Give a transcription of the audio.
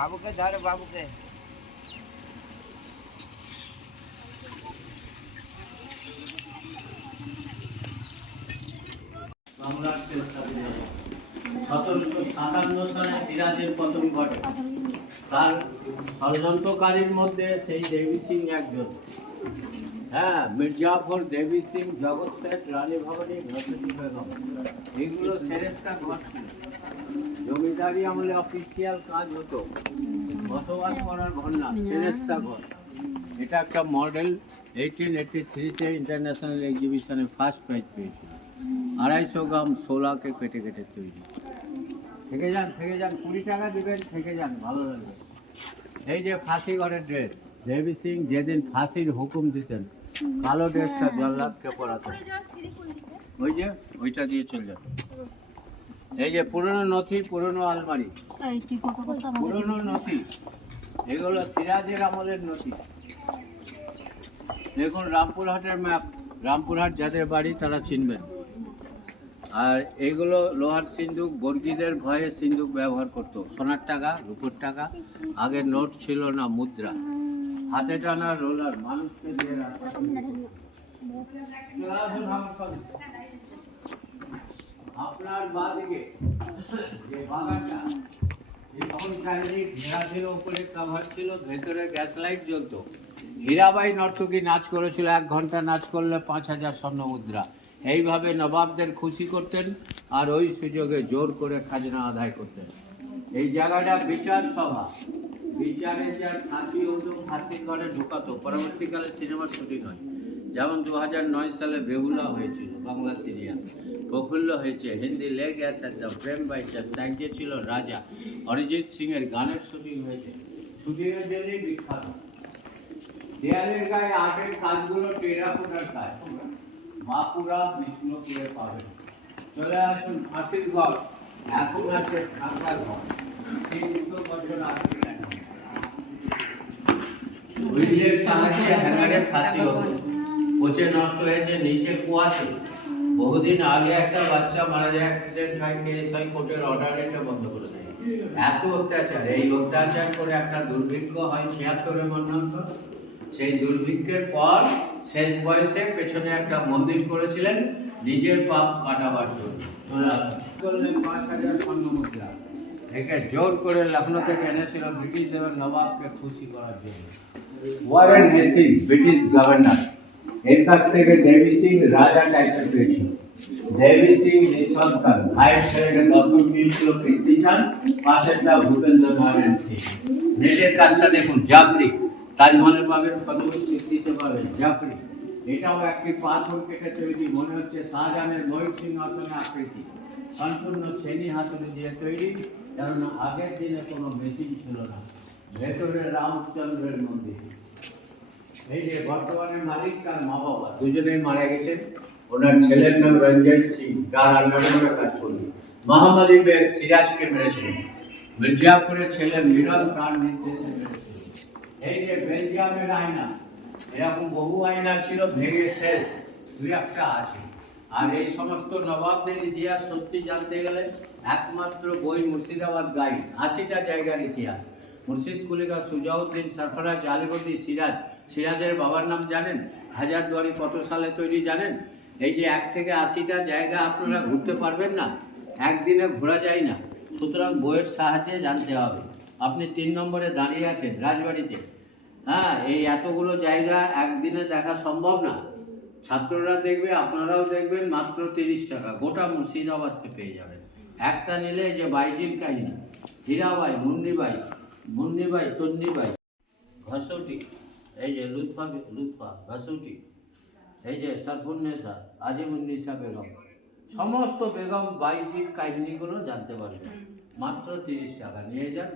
বাবুকে ধরে বাবুকে। বাংলার চেষ্টা 1757 সালে সিরাজের পতন ঘটে। তার ষড়যন্ত্রকারীর মধ্যে সেই দেবী সিং একজন। হ্যাঁ, মির্জাফর, দেবী সিং, জগৎ শেঠ, রানী ভবানী, ঘসেটি বেগম, এইগুলো সেরেস্তা ঘর ছিল। জমিদারি আমলে অফিসিয়াল কাজ হতো, বসবাস করার ঘর না, সেরেস্তা ঘর। এটা একটা মডেল 1883-তে ইন্টারন্যাশনাল এক্সিবিশনে ফার্স্ট প্রাইজ পেয়েছিল। 250 গ্রাম শোলাকে কেটে কেটে তৈরি। থেকে যান 20 টাকা দিবেন, থেকে যান, ভালো লাগবে। এই যে ফাঁসি ঘরের ড্রেস, দেবী সিং যেদিন ফাঁসির হুকুম দিতেন, কালো ড্রেসটা জল্লাদকে পরাতেন। ওই যে ওইটা দিয়ে চলে যাবে। এই যে পুরনো নথি, পুরনো আলমারি, পুরনো নথি, এগুলো সিরাজের আমলের নথি। দেখুন রামপুরহাটের ম্যাপ, রামপুরহাট যাদের বাড়ি তারা চিনবেন। আর এইগুলো লোহার সিন্দুক, বর্গীদের ভয়ে সিন্দুক ব্যবহার করতো। সোনার টাকা, রূপোর টাকা, আগের নোট ছিল না, মুদ্রা, হাতে টানা রোলার, মানুষকে দিয়ে আপনার বাদিকে যে বাগানটা, তখন চারিদিক ঘেরাসের উপরে কাভার ছিল, ভেতরে গ্যাস লাইট জ্বলতো। হীরাবাই নর্তকী নাচ করেছিল, 1 ঘন্টা নাচ করলে 5000 স্বর্ণ মুদ্রা। এইভাবে নবাবদের খুশি করতেন আর ওই সুযোগে জোর করে খাজনা আদায় করতেন। এই জায়গাটা বিচার সভা, বিচারে যার ফাঁসি হতো, ফাঁসির ঘরে ঢুকাতো। পরবর্তীকালে সিনেমার শুটিং হয়, যেমন 2009 সালে বেহুলা হয়েছিল বাংলা সিরিয়াল, প্রফুল্ল হয়েছে হিন্দি লেগ অ্যাসেট দ্য প্রেম বাইচার, সাইডে ছিল রাজা, অরিজিৎ সিং এর গানের শুটিং হয়েছে। শুটিংয়ের জন্যই বিখ্যাত। দেয়ালের গায়ে আর্টের কাজগুলো টেরাকোটার কাজ, বাঁকুড়া বিষ্ণুপুরে পাবেন। চলে আসুন ফাঁসির ঘর, এখন আছে ঢাকার ঘর। 300 বছর আগে উইলের সাহায্যে হ্যাঙ্গারে ফাঁসি হতো, পচে নষ্ট হয়েছে, নিচে কুয়াশে। বহুদিন আগে একটা বাচ্চা মারা যায়, অ্যাক্সিডেন্ট হয়, কেস হয়, কোর্টের অর্ডার এটা বন্ধ করে দেয়। এত অত্যাচার, এই অত্যাচার করে একটা দুর্ভিক্ষ হয় 76-এ মন্বন্তর। সেই দুর্ভিক্ষের পর শেষ বয়সে পেছনে একটা মন্দির করেছিলেন নিজের পাপ কাটাবার জন্য। করলেন 5000 স্বর্ণ মুদ্রা, একে জোর করে লখনৌ থেকে এনেছিল ব্রিটিশ এবং নবাবকে খুশি করার জন্য। ওয়ারেন হেস্টিংস ব্রিটিশ গভর্নর, এর কাছ থেকে দেবী সিং রাজা টাইটেল পেয়েছিল। দেবী সিং নিঃসন্তান, ভাইয়ের ছেলেকে দত্তক নিয়েছিল কীর্তি চাঁদ, পাশেরটা ভূপেন্দ্র নারায়ণ সিং। নেটের কাজটা দেখুন, জাফরি, তাজমহলে পাবেন, কতগুলো স্মৃতিতে পাবেন জাফরি। এটাও একটি পাথর কেটে তৈরি, মনে হচ্ছে শাহজাহানের ময়ূর সিংহাসনের আকৃতি, সম্পূর্ণ ছেনি হাতুড়ি দিয়ে তৈরি, কারণ আগের দিনে কোনো মেশিন ছিল না। ভেতরে রামচন্দ্রের মন্দির। এই যে বর্তমানে মালিক, তার মা বাবা দুজনেই মারা গেছেন। ওনার ছেলের নাম রঞ্জিত সিং, যার আন্ডারে কাজ করলেন। মহামালী বেগ সিরাজকে মেরেছিলেন, মির্জাপুরের ছেলে মিরন তার নির্দেশে মেরেছিলেন। এই যে বেলজিয়ামের আয়না, এরকম বহু আয়না ছিল, ভেঙে শেষ, 2-1টা আছে। আর এই সমস্ত নবাবদের ইতিহাস সত্যি জানতে গেলে একমাত্র বই মুর্শিদাবাদ গাইড, 80টা জায়গার ইতিহাস। মুর্শিদ কুলিকা, সুজাউদ্দিন, সরফরাজ, আলীবর্দী, সিরাজ। সিরাজের বাবার নাম জানেন? হাজারদুয়ারি কত সালে তৈরি জানেন? এই যে 1 থেকে 80টা জায়গা আপনারা ঘুরতে পারবেন না, একদিনে ঘোরা যায় না, সুতরাং বইয়ের সাহায্যে জানতে হবে। আপনি 3 নম্বরে দাঁড়িয়ে আছেন রাজবাড়িতে, হ্যাঁ, এই এতগুলো জায়গা একদিনে দেখা সম্ভব না। ছাত্ররা দেখবে, আপনারাও দেখবেন, মাত্র 30 টাকা গোটা মুর্শিদাবাদকে পেয়ে যাবেন। একটা নিলে যে বাইজির কাহিনী, হীরাবাই, মুন্নিবাই, তন্নিবাই, ঘসৌটি, এই যে লুৎফা ঘসৌটি, এই যে সরফুন্নেসা, আজিমুন্নিসা বেগম, সমস্ত বেগম বাইজির কাহিনীগুলো জানতে পারবেন। মাত্র 30 টাকা নিয়ে যান।